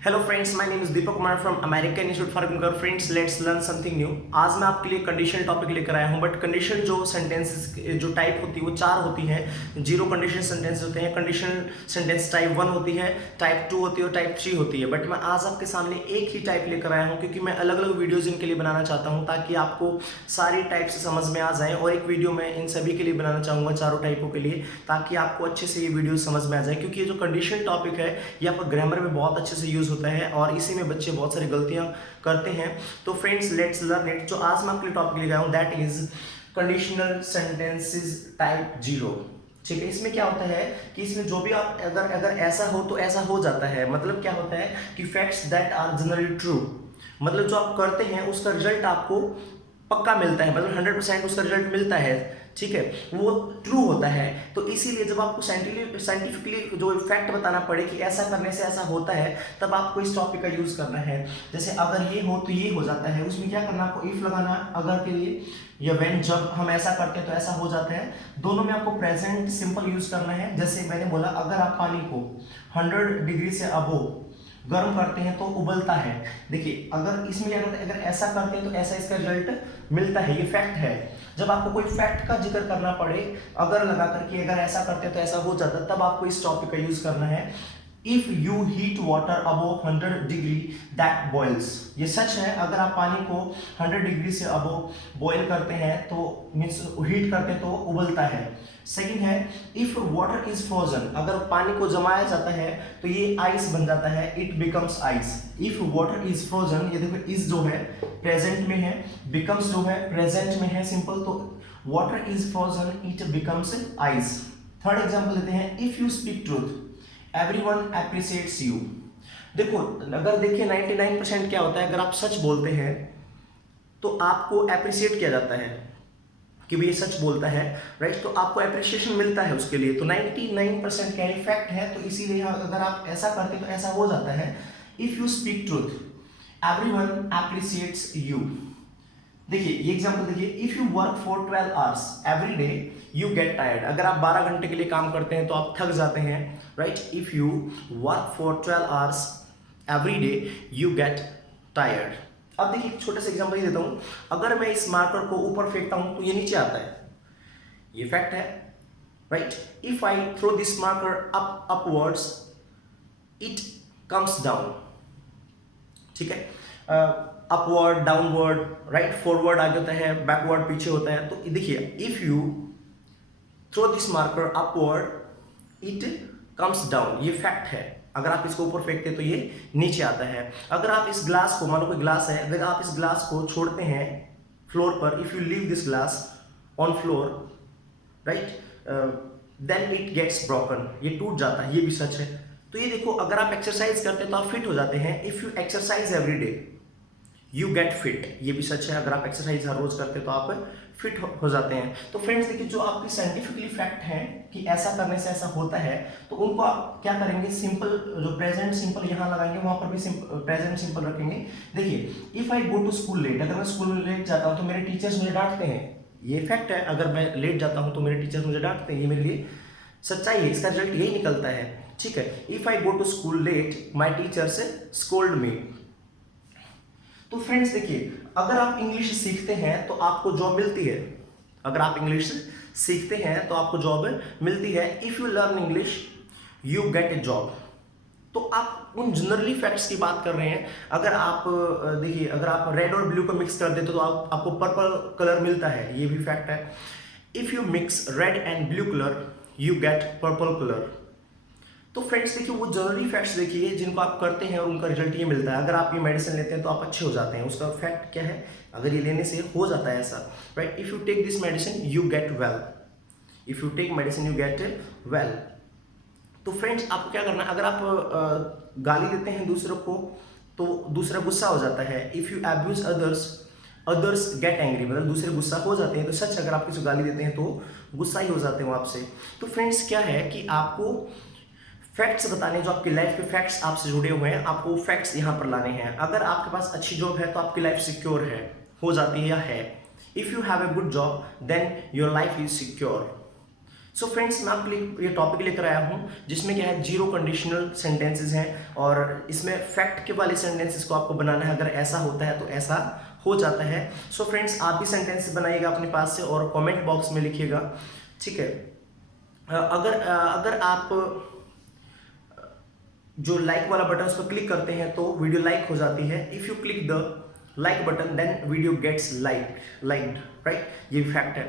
Hello friends, my name is Deepak Kumar from American Institute for कंकर। Friends, let's learn something new. आज मैं आपके लिए कंडीशनल टॉपिक लेकर आया हूं, बट कंडीशनल जो सेंटेंसेस जो टाइप होती है वो चार होती है। जीरो कंडीशन सेंटेंस होते हैं। कंडीशनल सेंटेंस टाइप 1 होती है, टाइप 2 होती है और टाइप 3 होती है। बट मैं आज आपके सामने एक ही टाइप लेकर आया हूँ क्योंकि मैं अलग अलग वीडियोज इनके लिए बनाना चाहता हूँ ताकि आपको सारी टाइप से समझ में आ जाए। और एक वीडियो मैं इन सभी के लिए बनाना चाहूँगा, चारों टाइपों के लिए, ताकि आपको अच्छे से ये वीडियो समझ में आ जाए। क्योंकि ये जो कंडीशनल टॉपिक है ये आपका ग्रामर में बहुत अच्छे से यूज होता है और इसी में बच्चे बहुत सारी गलतियां करते हैं। तो फ्रेंड्स, लेट्स लर्न इट। जो आज मैं आपके लिए टॉपिक लेकर आया हूं that is conditional sentences type 0। ठीक है, इसमें क्या होता है कि इसमें जो भी आप अगर ऐसा हो तो ऐसा हो जाता है। मतलब क्या होता है कि facts that are generally true, मतलब जो आप करते हैं उसका रिजल्ट आपको पक्का मिलता है, मतलब 100% उसका रिजल्ट मिलता है। ठीक है, वो ट्रू होता है। तो इसीलिए जब आपको साइंटिफिकली जो फैक्ट बताना पड़े कि ऐसा करने से ऐसा होता है, तब आपको इस टॉपिक का यूज करना है। जैसे अगर ये हो तो ये हो जाता है, उसमें क्या करना, आपको इफ लगाना अगर के लिए, या व्हेन जब हम ऐसा करते हैं तो ऐसा हो जाता है। दोनों में आपको प्रेजेंट सिंपल यूज करना है। जैसे मैंने बोला, अगर आप पानी को 100 डिग्री से अबोव गर्म करते हैं तो उबलता है। देखिए, अगर इसमें क्या करते हैं, अगर ऐसा करते हैं तो ऐसा इसका रिजल्ट मिलता है। ये फैक्ट है। जब आपको कोई फैक्ट का जिक्र करना पड़े, अगर लगा करके अगर ऐसा करते हैं तो ऐसा हो जाता है, तब आपको इस टॉपिक का यूज करना है। If you heat water above 100 degree that boils. ये सच है, अगर आप पानी को 100 डिग्री से अबोव बॉयल करते हैं तो मीन्स हीट करते हैं तो उबलता है। सेकंड है, इफ वाटर इज फ्रोजन। अगर पानी को जमाया जाता है तो ये आइस बन जाता है, it becomes ice. If water is frozen, ये देखो इज जो है प्रेजेंट में है, बिकम्स जो है प्रेजेंट में है सिंपल, तो water is frozen it becomes ice. Third example लेते हैं, if you speak truth everyone appreciates you. देखो, अगर देखिए 99% क्या होता है, अगर आप सच बोलते हैं तो आपको एप्रिशिएट किया जाता है कि ये सच बोलता है, राइट। तो आपको एप्रिशिएशन मिलता है उसके लिए। तो 99% क्या फैक्ट है, तो इसीलिए अगर आप ऐसा करते तो ऐसा हो जाता है। If you speak truth everyone appreciates you. देखिए ये एग्जांपल देखिए, if you work for 12 hours every day you get tired. अगर आप 12 घंटे के लिए काम करते हैं तो आप थक जाते हैं, right. If you work for 12 hours every day you get tired. अब देखिए एक छोटा सा एग्जांपल ही देता हूं, अगर मैं इस मार्कर को ऊपर फेंकता हूं तो ये नीचे आता है, ये फैक्ट है, right. If I throw this marker upwards it comes down. ठीक है, अपवर्ड, डाउनवर्ड, राइट, फॉरवर्ड आगे होता है, बैकवर्ड पीछे होता है। तो देखिए, if you throw this marker upward it comes down, ये फैक्ट है। अगर आप इसको ऊपर फेंकते हैं तो ये नीचे आता है। अगर आप इस ग्लास को, मान लो कोई ग्लास है, अगर आप इस ग्लास को छोड़ते हैं फ्लोर पर, if you leave this glass on floor, right, then it gets broken, ये टूट जाता है, ये भी सच है। तो ये देखो, अगर आप एक्सरसाइज करते हैं तो आप फिट हो जाते हैं। If you exercise every day you get fit, ये भी सच है। अगर आप एक्सरसाइज हर रोज करते हैं तो आप फिट हो जाते हैं। तो फ्रेंड्स देखिए, जो आपकी साइंटिफिकली फैक्ट है कि ऐसा करने से ऐसा होता है, तो उनको आप क्या करेंगे, सिंपल, जो प्रेजेंट सिंपल यहाँ लगाएंगे वहां पर भी प्रेजेंट सिंपल रखेंगे। देखिए, if I go to school late, अगर मैं स्कूल में लेट जाता हूँ तो मेरे टीचर्स मुझे डांटते हैं, ये फैक्ट है। अगर मैं लेट जाता हूँ तो मेरे टीचर्स मुझे डांटते हैं, ये मेरे लिए सच्चाई है, इसका रिजल्ट यही निकलता है। ठीक है, if I go to school late my teachers scold me. तो फ्रेंड्स देखिए, अगर आप इंग्लिश सीखते हैं तो आपको जॉब मिलती है। अगर आप इंग्लिश सीखते हैं तो आपको जॉब मिलती है। If you learn English you get A job. तो आप उन जनरली फैक्ट्स की बात कर रहे हैं। अगर आप देखिए, अगर आप रेड और ब्लू को मिक्स कर देते तो आपको पर्पल कलर मिलता है, ये भी फैक्ट है। If you mix red and blue colour you get purple colour. तो फ्रेंड्स देखिए, वो जनरली फैक्ट्स देखिए जिनको आप करते हैं और उनका रिजल्ट ये मिलता है। अगर आप ये मेडिसिन लेते हैं तो आप अच्छे हो जाते हैं, उसका फैक्ट क्या है, अगर ये लेने से हो जाता है ऐसा, right. If you take this medicine you get well, if you take medicine you get well. तो फ्रेंड्स आपको क्या करना है, अगर आप गाली देते हैं दूसरों को तो दूसरा गुस्सा हो जाता है। If you abuse others get angry, मतलब दूसरे गुस्सा हो जाते हैं। तो सच, अगर आप किसी को गाली देते हैं तो गुस्सा ही हो जाते हैं वो आपसे। तो फ्रेंड्स क्या है कि आपको फैक्ट्स बताने, जो आपकी लाइफ के फैक्ट्स आपसे जुड़े हुए हैं, आपको फैक्ट्स यहाँ पर लाने हैं। अगर आपके पास अच्छी जॉब है तो आपकी लाइफ सिक्योर है, हो जाती है या है। If you have a good job then your life is secure. So friends, मैं आपके लिए ये टॉपिक लेकर आया हूँ जिसमें क्या है, जीरो कंडीशनल सेंटेंसेस हैं और इसमें फैक्ट के वाले सेंटेंसेस को आपको बनाना है। अगर ऐसा होता है तो ऐसा हो जाता है। सो फ्रेंड्स, आप भी सेंटेंस बनाइएगा अपने पास से और कमेंट बॉक्स में लिखिएगा, ठीक है। अगर आप जो लाइक वाला बटन उस पर क्लिक करते हैं तो वीडियो लाइक हो जाती है। If you click the like button then video gets liked, right, ये फैक्ट है,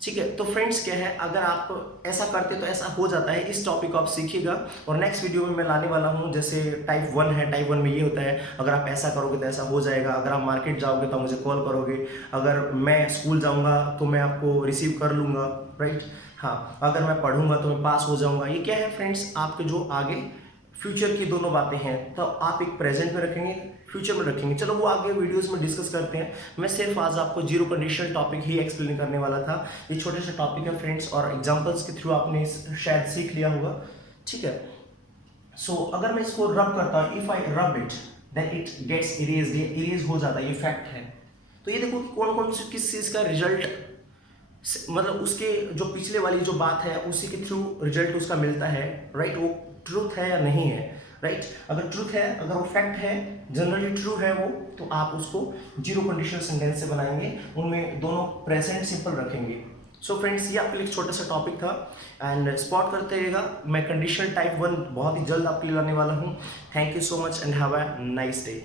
ठीक है। तो फ्रेंड्स क्या है, अगर आप ऐसा करते तो ऐसा हो जाता है। इस टॉपिक को आप सीखिएगा और नेक्स्ट वीडियो में मैं लाने वाला हूँ। जैसे टाइप 1 है, टाइप 1 में ये होता है, अगर आप ऐसा करोगे तो ऐसा हो जाएगा। अगर आप मार्केट जाओगे तो आप मुझे कॉल करोगे, अगर मैं स्कूल जाऊँगा तो मैं आपको रिसीव कर लूँगा, राइट। हाँ, अगर मैं पढ़ूंगा तो मैं पास हो जाऊँगा। ये क्या है फ्रेंड्स, आपके जो आगे फ्यूचर की दोनों बातें हैं, तो आप एक प्रेजेंट में रखेंगे, फ्यूचर में रखेंगे। चलो वो आगे वीडियोस में डिस्कस करते हैं। मैं सिर्फ आज आपको जीरो कंडीशनल टॉपिक ही एक्सप्लेन करने वाला था। ये छोटे से टॉपिक है फ्रेंड्स और एग्जांपल्स के थ्रू आपने शायद सीख लिया होगा, ठीक है। सो अगर मैं इसको रब करता हूँ, if I rub it then it gets erased, ये इरेज हो जाता है, ये फैक्ट है। तो ये देखो कि कौन कौन सी किस चीज़ का रिजल्ट, मतलब उसके जो पिछले वाली जो बात है उसी के थ्रू रिजल्ट उसका मिलता है, राइट। वो ट्रूथ है या नहीं है, राइट। अगर ट्रूथ है, अगर वो फैक्ट है, जनरली ट्रू है वो, तो आप उसको जीरो कंडीशनल सेंटेंस से बनाएंगे, उनमें दोनों प्रेजेंट सिंपल रखेंगे। सो फ्रेंड्स, ये आपके लिए एक छोटा सा टॉपिक था एंड स्पॉट करते रहिएगा। मैं कंडीशनल टाइप 1 बहुत ही जल्द आपके लिए लाने वाला हूँ। Thank you so much and have a nice day.